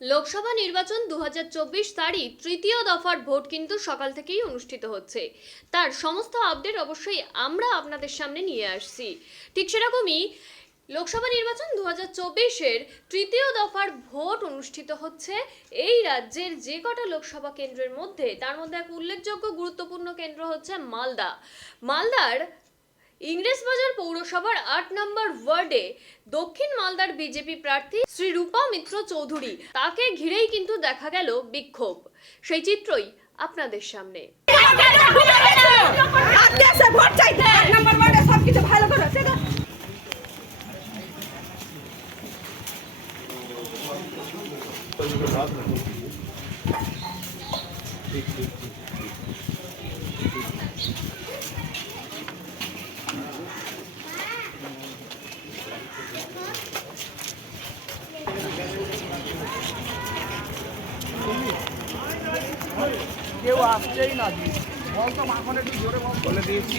লোকসভা নির্বাচন 2024 তারই তৃতীয় দফার ভোট কিন্তু সকাল থেকেই অনুষ্ঠিত হচ্ছে। তার সমস্ত আপডেট অবশ্যই আমরা আপনাদের সামনে নিয়ে আসছি। ঠিক সেরকমই লোকসভা নির্বাচন 2024-এর তৃতীয় দফার ভোট অনুষ্ঠিত হচ্ছে এই রাজ্যের যে কটা লোকসভা কেন্দ্রের মধ্যে। তার মধ্যে এক উল্লেখযোগ্য গুরুত্বপূর্ণ কেন্দ্র হচ্ছে মালদার ইংরেজবাজার পৌরসভার 8 নম্বর ওয়ার্ডে দক্ষিণ মালদার বিজেপি প্রার্থী শ্রী রূপা মিত্র চৌধুরী, তাকে ঘিরেই কিন্তু দেখা গেল বিক্ষোভ। সেই চিত্রই আপনাদের সামনে। কেউ আসছেই না, বলতো মাখন একটু জোরে বলে দিয়েছি।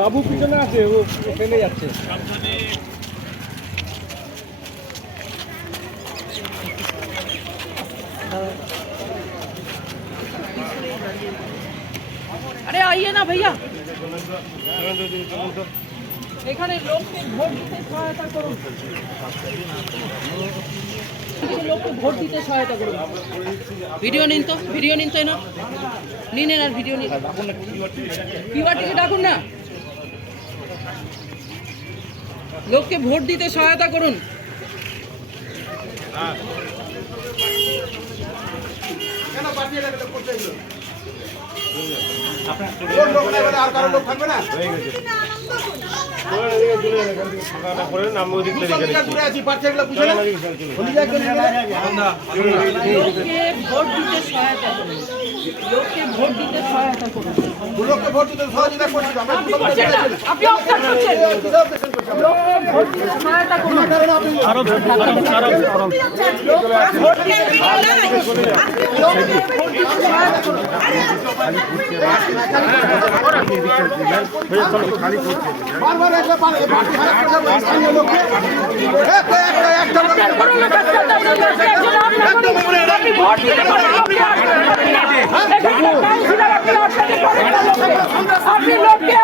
বাবু পিছনে আছে, ও ফেলে যাচ্ছে। अरे आइए ना भैया, এখানে লোককে ভোট দিতে সহায়তা করুন, লোককে ভোট দিতে সহায়তা করুন। ভিডিও নিন তো না নিন আর ভিডিও নিন। কিউআরটিকে ডাকুন না, লোককে ভোট দিতে সহায়তা করুন। কেন পাঠিয়ে দেবে তো করতে দিল আপনার লোক না, আর কারো লোক থাকবে না। হয়ে গেছে, ভোট দিতে সহায়তা করুন, লোককে ভোট দিতে সহায়তা করুন। লোককে ভোট দিতে সহযোগিতা করছি, আপনি অবস্থান করছেন, লোককে ভোট দিতে সহায়তা করুন। আপনি লোককে